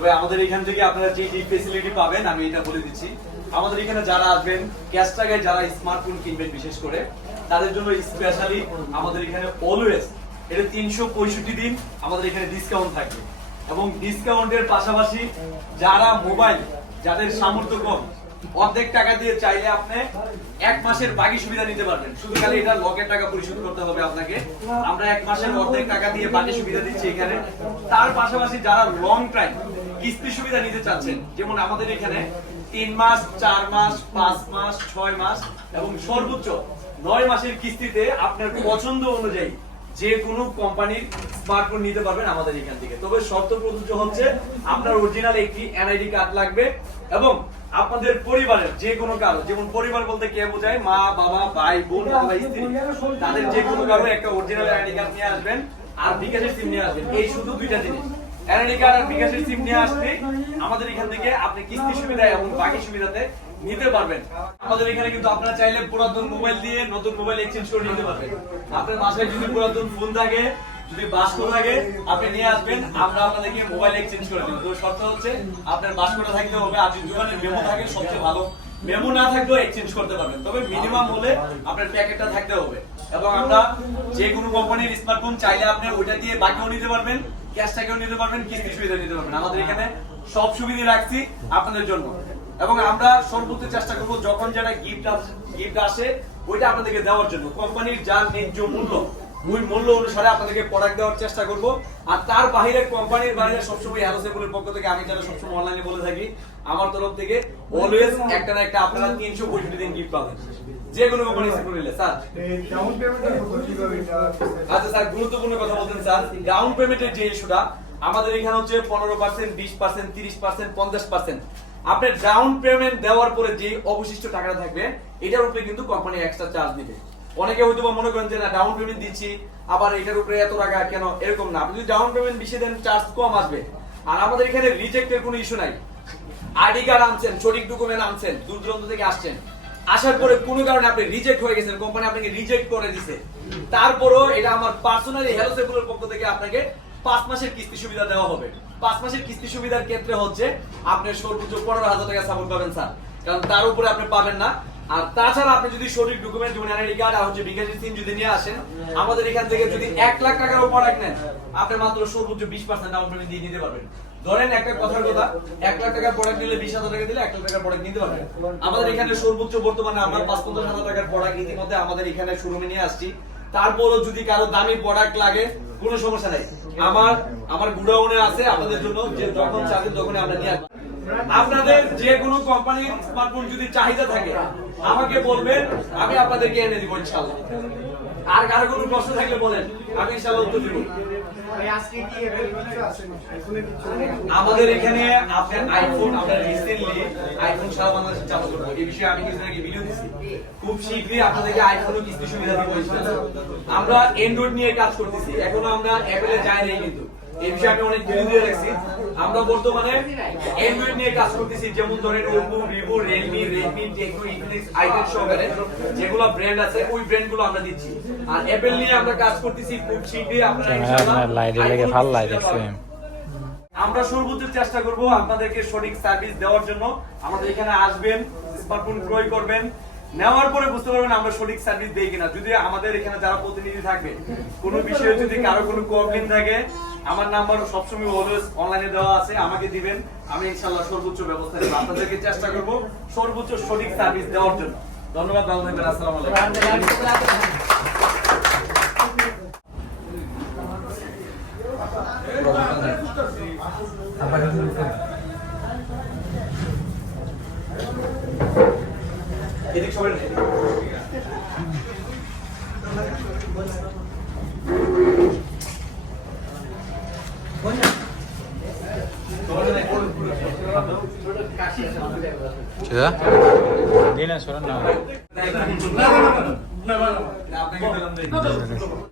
তবে আমাদের এখান থেকে আপনারা যে যে ফেসিলিটি পাবেন আমি এটা বলে দিচ্ছি। আমাদের এখানে যারা আসবেন ক্যাশ টাকায় যারা স্মার্টফোন কিনবেন বিশেষ করে তাদের জন্য স্পেশালি আমাদের এখানে অলওয়েজ এটা 365 দিন আমাদের এখানে ডিসকাউন্ট থাকবে এবং ডিসকাউন্টের পাশাপাশি যারা মোবাইল যাদের সামর্থ্য কম অর্ধেক টাকা দিয়ে চাইলে আপনি এক মাসের বাকি সুবিধা নিতে পারবেন। শুধু খালি এটা লগের টাকা পরিশোধ করতে হবে আপনাকে। আমরা এক মাসের অর্ধেক টাকা দিয়ে বাকি সুবিধা দিচ্ছি এখানে। তার পাশাপাশি যারা লং টাইম কিস্তি সুবিধা নিতে চাচ্ছেন, যেমন আমাদের এখানে 3 মাস 4 মাস 5 মাস 6 মাস এবং সর্বোচ্চ 9 মাসের কিস্তিতে আপনার পছন্দ অনুযায়ী যে কোনো কোম্পানির স্মার্টফোন নিতে পারবেন আমাদের এখান থেকে। তবে শর্ত প্রযোজ্য হচ্ছে আপনার অরিজিনাল একটি এনআইডি কার্ড লাগবে এবং আপনাদের পরিবারের যে কোনো কারো, যেমন পরিবার বলতে কে বোঝায় মা বাবা ভাই বোন অথবা স্ত্রী, তাদের যে কোনো কারো একটা অরিজিনাল এনআইডি কার্ড নিয়ে আসবেন আর বিকাশের সিম নিয়ে আসবেন। এই শুধু দুইটা জিনিস, এনআইডি কার্ড আর বিকাশের সিম নিয়ে আসলে আমাদের এখান থেকে আপনি কিস্তি সুবিধা এবং বাকি সুবিধাতে নিতে পারবেন। আমাদের এখানে কিন্তু আপনারা চাইলে পুরাতন মোবাইল দিয়ে নতুন মোবাইল এক্সচেঞ্জ করে নিতে পারবেন। আপনার বাসায় যদি পুরাতন ফোন থাকে, যদি বাস্কো থাকে, আপনি নিয়ে আসবেন, আমরা আপনাদেরকে মোবাইল এক্সচেঞ্জ করে দেব। তো শর্ত হচ্ছে আপনার বাস্কোটা থাকতে হবে, আর যদি দোকানে মেমো থাকে সবচেয়ে ভালো, মেমো না থাকলেও এক্সচেঞ্জ করতে পারবেন। তবে মিনিমাম হলে আপনার প্যাকেটটা থাকতে হবে। এবং আমরা যে কোনো কোম্পানির স্মার্টফোন চাইলে আপনি ওইটা দিয়ে বাকিও নিতে পারবেন, ক্যাশ টাকাও নিতে পারবেন, কিস্তি সুবিধা নিতে পারবেন। আমাদের এখানে সব সুবিধা রাখছি আপনাদের জন্য। এবং আমরা সর্বোচ্চ চেষ্টা করব যখন যারা গিফট আসে ওইটা আপনাদেরকে দেওয়ার জন্য। কোম্পানির যা ন্যায্য মূল্য ওই মূল্য অনুসারে আপনাদেরকে প্রোডাক্ট দেওয়ার চেষ্টা করব। আর তার বাইরে কোম্পানির বাইরে সবসময় হ্যালোসেবলের পক্ষ থেকে আমি যারা সবসময় অনলাইনে বলে থাকি, আমার তরফ থেকে অলওয়েজ একটা না একটা আপনারা 365 দিন গিফট পাবেন যে কোনো কোম্পানি থেকে নিলে। স্যার ডাউন পেমেন্টের কত কিভাবে? আচ্ছা স্যার, গুরুত্বপূর্ণ কথা বলতেন স্যার। ডাউন পেমেন্টের যে ইস্যুটা আমাদের এখানে হচ্ছে 15%, 20%, 30%, 50%। আপনার ডাউন পেমেন্ট দেওয়ার পরে যে অবশিষ্ট টাকাটা থাকবে এটার উপরে কিন্তু কোম্পানি এক্সট্রা চার্জ দিবে। অনেকে হয়তো মনে করেন যে না ডাউন পেমেন্ট দিচ্ছি আবার এটার উপরে এত টাকা কেন, এরকম না। আপনি যদি ডাউন পেমেন্ট বেশি দেন চার্জ কম আসবে। আর আমাদের এখানে রিজেক্টের কোনো ইস্যু নাই। আইডি কার্ড আনছেন, সঠিক ডকুমেন্ট আনছেন, দূর দূরান্ত থেকে আসছেন, আসার পরে কোনো কারণে আপনি রিজেক্ট হয়ে গেছেন, কোম্পানি আপনাকে রিজেক্ট করে দিছে, তারপরও এটা আমার পার্সোনালি হেলথেবলের পক্ষ থেকে আপনাকে 5 মাসের কিস্তি সুবিধা দেওয়া হবে। 5 মাসের কিস্তি সুবিধার ক্ষেত্রে হচ্ছে আপনি সর্বোচ্চ 15,000 টাকা সাপোর্ট পাবেন স্যার, কারণ তার উপরে আপনি পাবেন না। আর তাছাড়া আপনি যদি সঠিক ডকুমেন্ট যেমন এনআইডি কার্ড আর হচ্ছে বিকাশের সিম যদি নিয়ে আসেন, আমাদের এখান থেকে যদি 1 লাখ টাকার প্রোডাক্ট নেন আপনি মাত্র সর্বোচ্চ 20% ডাউন পেমেন্ট দিয়ে নিতে পারবেন। ধরেন একটা কথার কথা, 1 লাখ টাকার প্রোডাক্ট নিলে 20,000 টাকা দিলে 1 লাখ টাকার প্রোডাক্ট নিতে পারবেন। আমাদের এখানে সর্বোচ্চ বর্তমানে আমরা 55,000 টাকার প্রোডাক্ট ইতিমধ্যে আমাদের এখানে শোরুমে নিয়ে আসছি। তারপরও যদি কারো দামি প্রোডাক্ট লাগে কোনো সমস্যা নাই, আমার গুডাউনে আছে আপনাদের জন্য, যে যখন চাইবেন তখন আমরা নিয়ে আসবো। আপনাদের যে কোনো কোম্পানির স্মার্টফোন যদি চাহিদা থাকে আমাকে বলবেন, আমি আপনাদেরকে এনে দিব ইনশাআল্লাহ। আর কারো কোনো প্রশ্ন থাকলে বলেন, আমি ইনশাআল্লাহ উত্তর দিব। আমাদের এখানে আপনার আইফোন, আমরা রিসেন্টলি আইফোন সারা বাংলাদেশে চালু করব। এই বিষয়ে আমি কিছুদিন আগে ভিডিও দিয়েছি। খুব শীঘ্রই আপনাদেরকে আইফোনের কিস্তি সুবিধা দিব ইনশাআল্লাহ। আমরা অ্যান্ড্রয়েড নিয়ে কাজ করতেছি, এখনো আমরা অ্যাপলে যাই নাই, কিন্তু এই বিষয়ে আমি অনেক ভিডিও দিয়ে রাখছি। আমরা বর্তমানে অ্যান্ড্রয়েড নিয়ে কাজ করতেছি, যেমন ধরেন Oppo, Vivo, Realme, Redmi, Tecno, Infinix, itel সহকারে যেগুলো ব্র্যান্ড আছে ওই ব্র্যান্ডগুলো আমরা দিচ্ছি। আর অ্যাপল নিয়ে আমরা কাজ করতেছি, খুব শীঘ্রই আপনারা ইনশাআল্লাহ আমরা সর্বোচ্চ চেষ্টা করব আপনাদেরকে সঠিক সার্ভিস দেওয়ার জন্য। আমাদের এখানে আসবেন, স্মার্টফোন ক্রয় করবেন, নেওয়ার পরে বুঝতে পারবেন আমরা সঠিক সার্ভিস দেই কিনা। যদি আমাদের এখানে যারা প্রতিনিধি থাকবে কোনো বিষয়ে যদি কারো কোনো প্রবলেম থাকে, আমার নাম্বার সবসময় অলওয়েজ অনলাইনে দেওয়া আছে, আমাকে দিবেন, আমি ইনশাআল্লাহ সর্বোচ্চ ব্যবস্থা নেব। আপনাদেরকে চেষ্টা করব সর্বোচ্চ সঠিক সার্ভিস দেওয়ার জন্য। ধন্যবাদ, ভালো থাকবেন, আসসালামু আলাইকুম। এদিক সবাই দিন সরেন না। আপনাকে